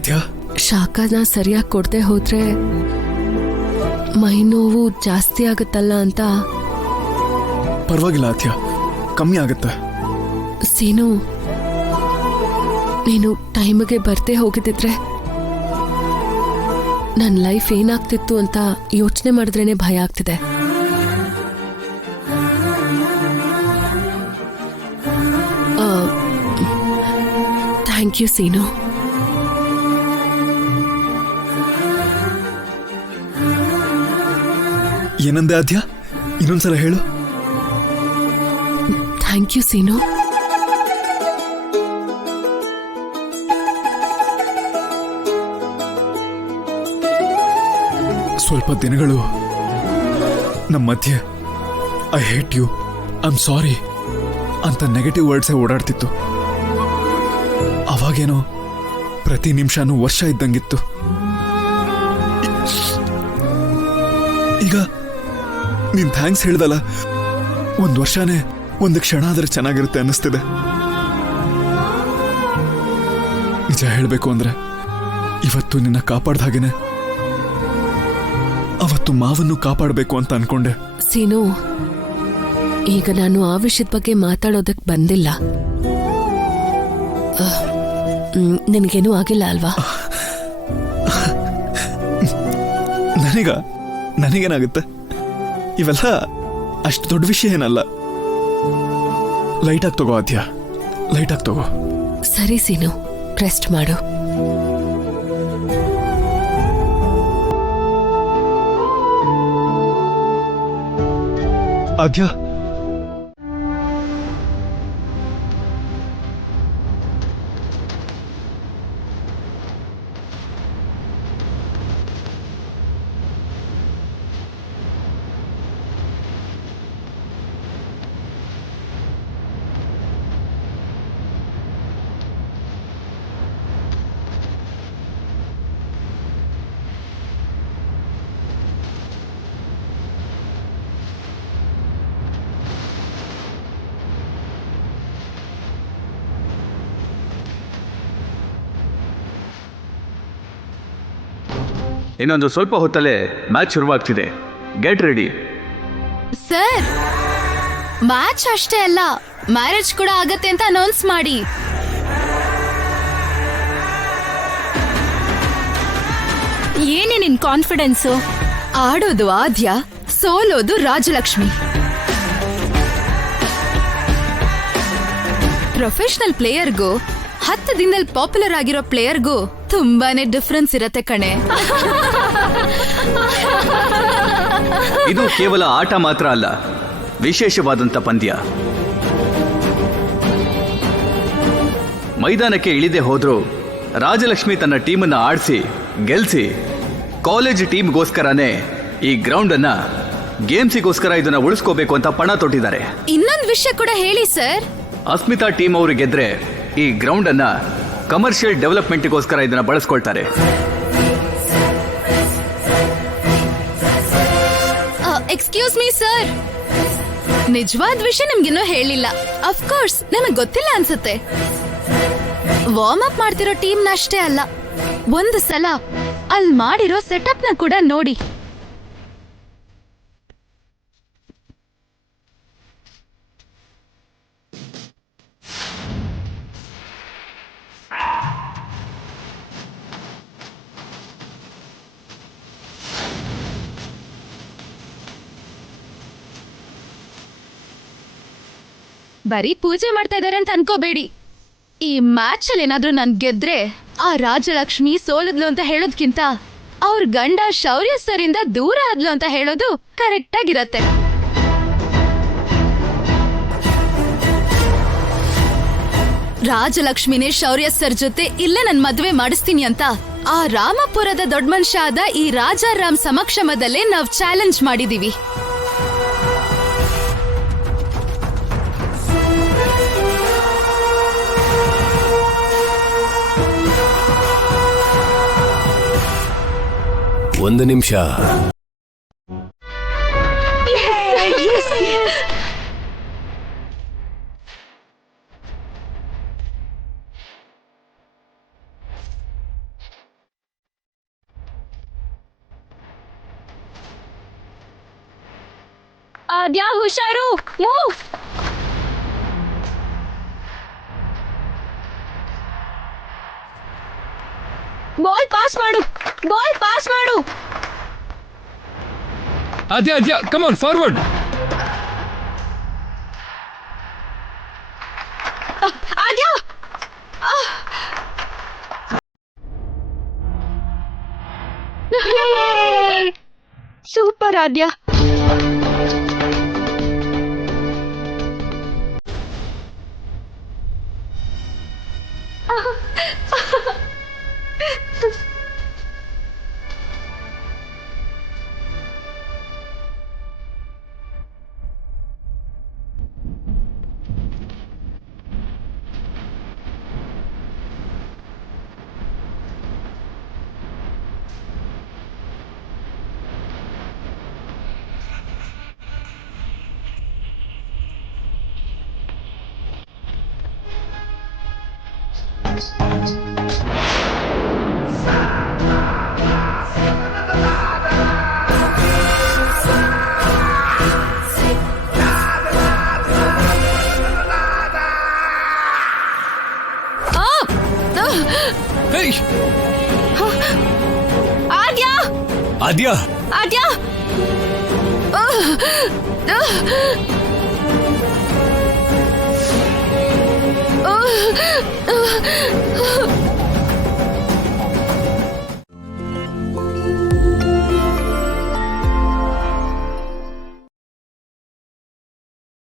ಆದ್ಯಾ? ಶಾಖನ ಸರಿಯಾಗಿ ಕೊಡದೆ ಹೋದ್ರೆ ಮೈ ನೋವು ಜಾಸ್ತಿ ಆಗುತ್ತಲ್ಲ ಅಂತ. ಪರವಾಗಿಲ್ಲ ಆದ್ಯಾ, ಕಮ್ಮಿ ಆಗುತ್ತೆ. ಸೀನು, ನೀನು ಟೈಮ್ಗೆ ಬರ್ದೇ ಹೋಗಿದ್ದಿದ್ರೆ ನನ್ನ ಲೈಫ್ ಏನಾಗ್ತಿತ್ತು ಅಂತ ಯೋಚನೆ ಮಾಡಿದ್ರೇನೆ ಭಯ ಆಗ್ತಿದೆ. Thank you Seenu. ಏನಂದೆ ಆದ್ಯಾ? ಇನ್ನೊಂದ್ಸಲ ಹೇಳು. Thank you Seenu. ಸ್ವಲ್ಪ ದಿನಗಳು ನಮ್ಮ ಮಧ್ಯೆ I hate you, I am sorry ಅಂತ ನೆಗೆಟಿವ್ ವರ್ಡ್ಸೇ ಓಡಾಡ್ತಿತ್ತು. ಅವಾಗೇನೋ ಪ್ರತಿ ನಿಮಿಷನೂ ವರ್ಷ ಇದ್ದಂಗಿತ್ತು. ಈಗ ನೀನ್ ಥ್ಯಾಂಕ್ಸ್ ಹೇಳ್ದಲ್ಲ, ಒಂದ್ ವರ್ಷನೇ ಒಂದು ಕ್ಷಣ ಆದ್ರೆ ಚೆನ್ನಾಗಿರುತ್ತೆ ಅನ್ನಿಸ್ತಿದೆ. ನಿಜ ಹೇಳ್ಬೇಕು ಅಂದ್ರೆ ಇವತ್ತು ನಿನ್ನ ಕಾಪಾಡ್ದ ಹಾಗೇನೆ ಅವತ್ತು ಮಾವನ್ನು ಕಾಪಾಡಬೇಕು ಅಂತ ಅನ್ಕೊಂಡೆ. ಸೀನು, ಈಗ ನಾನು ಆ ವಿಷಯದ ಬಗ್ಗೆ ಮಾತಾಡೋದಕ್ಕೆ ಬಂದಿಲ್ಲ. ನಿನಗೇನೂ ಆಗಿಲ್ಲ ಅಲ್ವಾ? ನನಗೇನಾಗುತ್ತೆ? ಇವೆಲ್ಲ ಅಷ್ಟು ದೊಡ್ಡ ವಿಷಯ ಏನಲ್ಲ. ಲೈಟಾಗಿ ತಗೋ ಆದ್ಯಾ, ಲೈಟಾಗಿ ತಗೋ. ಸರಿ ಸೀನು, ರೆಸ್ಟ್ ಮಾಡು. ಆದ್ಯಾ, ಇನ್ನೊಂದು ಸ್ವಲ್ಪ ಹೊತ್ತಲ್ಲೇ ಮ್ಯಾಚ್ ಶುರುವಾಗ್ತಿದೆ. Get ready. ಸರ್, ಮ್ಯಾಚ್ ಅಷ್ಟೇ ಅಲ್ಲ, ಮ್ಯಾರೇಜ್ ಕೂಡ ಆಗತ್ತೆ ಅಂತ ಅನೌನ್ಸ್ ಮಾಡಿ. ಏನೇ ನಿನ್ ಕಾನ್ಫಿಡೆನ್ಸು? ಆಡೋದು ಆದ್ಯ, ಸೋಲೋದು ರಾಜಲಕ್ಷ್ಮಿ. ಪ್ರೊಫೆಷನಲ್ ಪ್ಲೇಯರ್ಗೂ 10 ದಿನದಲ್ಲಿ ಪಾಪ್ಯುಲರ್ ಆಗಿರೋ ಪ್ಲೇಯರ್ಗೂ ತುಂಬಾನೇ ಡಿಫರೆನ್ಸ್ ಇರತ್ತೆ ಕಣೆ. ಇದು ಕೇವಲ ಆಟ ಮಾತ್ರ ಅಲ್ಲ, ವಿಶೇಷವಾದಂತ ಪಂದ್ಯ. ಮೈದಾನಕ್ಕೆ ಇಳಿದೇ ಹೋದ್ರು ರಾಜಲಕ್ಷ್ಮಿ ತನ್ನ ಟೀಮನ್ನ ಆಡಿಸಿ ಗೆಲ್ಸಿ ಕಾಲೇಜ್ ಟೀಮ್ಗೋಸ್ಕರನೇ ಈ ಗ್ರೌಂಡ್ ಅನ್ನ ಗೇಮ್ಸಿಗೋಸ್ಕರ ಇದನ್ನ ಉಳಿಸ್ಕೋಬೇಕು ಅಂತ ಪಣ ತೊಟ್ಟಿದ್ದಾರೆ. ಇನ್ನೊಂದು ವಿಷಯ ಕೂಡ ಹೇಳಿ ಸರ್. ಅಸ್ಮಿತಾ ಟೀಮ್ ಅವರು ಗೆದ್ರೆ ಈ ಗ್ರೌಂಡ್ ಅನ್ನ ಕಮರ್ಷಿಯಲ್ ಡೆವಲಪ್ಮೆಂಟ್ಗೋಸ್ಕರ ಇದನ್ನ ಬಳಸ್ಕೊಳ್ತಾರೆ. ಎಕ್ಸ್ಕ್ಯೂಸ್ ಮೀ ಸರ್, ನಿಜವಾದ ವಿಷಯ ನಿಮ್ಗಿನ್ನೂ ಹೇಳಿಲ್ಲ. ಅಫ್ಕೋರ್ಸ್ ನಮಗ್ ಗೊತ್ತಿಲ್ಲ ಅನ್ಸುತ್ತೆ. ವಾರ್ಮ್ ಅಪ್ ಮಾಡ್ತಿರೋ ಟೀಮ್ ಅಷ್ಟೇ ಅಲ್ಲ, ಒಂದು ಸಲ ಅಲ್ಲಿ ಮಾಡಿರೋ ಸೆಟಪ್ ನ ಕೂಡ ನೋಡಿ. ಬರೀ ಪೂಜೆ ಮಾಡ್ತಾ ಇದಾರೆ ಅಂತ ಅನ್ಕೋಬೇಡಿ. ಈ ಮ್ಯಾಚ್ ಅಲ್ಲಿ ಏನಾದ್ರೂ ನನ್ ಗೆದ್ರೆ ಆ ರಾಜಲಕ್ಷ್ಮಿ ಸೋಲದ್ಲು ಅಂತ ಹೇಳೋದ್ಕಿಂತ ಅವ್ರ ಗಂಡ ಶೌರ್ಯ ಸರ್ ಇಂದ ದೂರ ಆದ್ಲು ಅಂತ ಹೇಳೋದು ಕರೆಕ್ಟ್ ಆಗಿರತ್ತೆ. ರಾಜಲಕ್ಷ್ಮಿನೇ ಶೌರ್ಯ ಸರ್ ಜೊತೆ ಇಲ್ಲೇ ನನ್ ಮದ್ವೆ ಮಾಡಿಸ್ತೀನಿ ಅಂತ ಆ ರಾಮಪುರದ ದೊಡ್ಡ ಮನುಷ್ಯ ಆದ ಈ ರಾಜಾರಾಮ್ ಸಮಕ್ಷಮದಲ್ಲೇ ನಾವ್ ಚಾಲೆಂಜ್ ಮಾಡಿದೀವಿ. ಒಂದು ನಿಮಿಷ. ಆದ್ಯಾ ಹುಷಾರು, ಮೂವ್. ಬಾಲ್ ಪಾಸ್ ಮಾಡು, ಬಾಲ್ ಪಾಸ್ ಮಾಡು. Adya, come on, forward. Aadya, super Aadya. Hey! Aadya, Adya! Aadya.